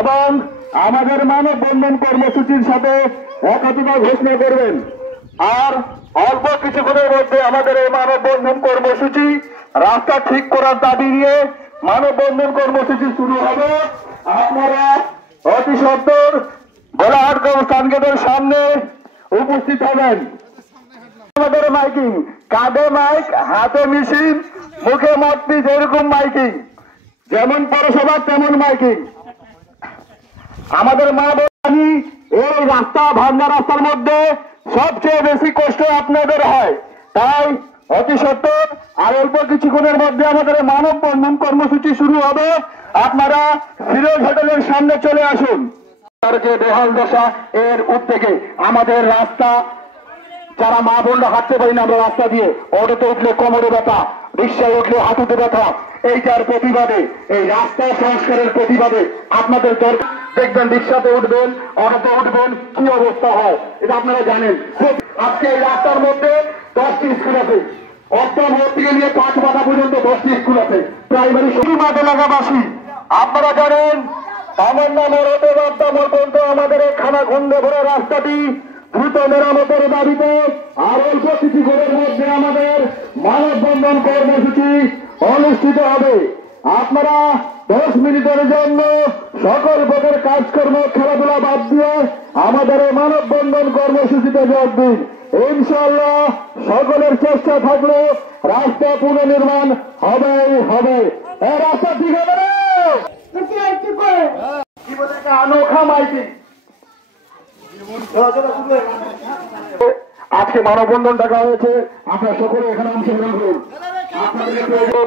এবং আমাদের মানববন্ধন কর্মসূচির সাথে একত্রতা ঘোষণা করবেন। আর অল্প কিছুক্ষণের মধ্যে আমাদের এই মানববন্ধন কর্মসূচি রাস্তা ঠিক করার দাবি নিয়ে মানববন্ধন কর্মসূচি শুরু হবে। আপনারা অতি সত্বর গোলাহাট স্থান গেটের সামনে উপস্থিত হবেন। আমাদের মাইকিং, কাঁধে মাইক, হাতে মেশিন, মুখে মতপিস, এরকম মাইকিং, যেমন পৌরসভা তেমন মাইকিং। আমাদের মা বোনি এই রাস্তা ভাঙ্গা রাস্তার মধ্যে সবচেয়ে বেশি কষ্ট আপনাদের হয়, তাই অতি সত্বর আর অল্প কিছুক্ষণের মধ্যে আমাদের মানববন্ধন কর্মসূচি শুরু হবে। আপনারা ফিরোজ হোটেলের সামনে চলে আসুন। যে বেহাল দশা এর উদ্যোগে আমাদের রাস্তা, যারা মা বোনরা হাঁটতে পারি না আমরা রাস্তা দিয়ে, অটোতে উঠলে কোমরে ব্যথা, রিক্সায় উঠলে হাঁটুতে ব্যথা, এইটার প্রতিবাদে, এই রাস্তা সংস্কারের প্রতিবাদে আপনাদের দরকার। দেখবেন রিক্সাতে উঠবেন, অটোতে উঠবেন, কি অবস্থা হয় এটা আপনারা জানেন। আজকে এই রাস্তার মধ্যে 10টি স্কুল আছে, অষ্টম থেকে নিয়ে 5 মাথা পর্যন্ত 10টি স্কুল আছে, প্রাইমারি মাঠ এলাকাবাসী আপনারা জানেন। আমার নাম হতে বার্তা পর্যন্ত আমাদের এই খানা খন্দে ভরা রাস্তাটি দ্রুত মেরামতের দাবিতে আর অল্প কিছুক্ষণের মধ্যে আমাদের মানববন্ধন কর্মসূচি অনুষ্ঠিত হবে। আপনারা 10 মিনিটের জন্য সকল প্রকার কাজকর্ম খেলাধুলা বাদ দিয়ে আমাদের এই মানববন্ধন কর্মসূচিতে যোগ দিন। ইনশাআল্লাহ সকলের চেষ্টা থাকলে রাস্তা পুনর্নির্মাণ হবেই হবে। এই রাস্তা ঠিক হবে না, अनोखा माइकिং। আজকে মানববন্ধন ডাকা হয়েছে, আপনারা সকলে এখানে অংশগ্রহণ করুন। আপনাদের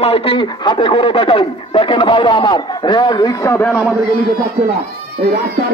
মাইকিং হাতে করে ব্যাটারি দেখেন ভাইরা আমার, রেল রিক্সা ভ্যান আমাদেরকে নিতে চাচ্ছে না। এই রাস্তার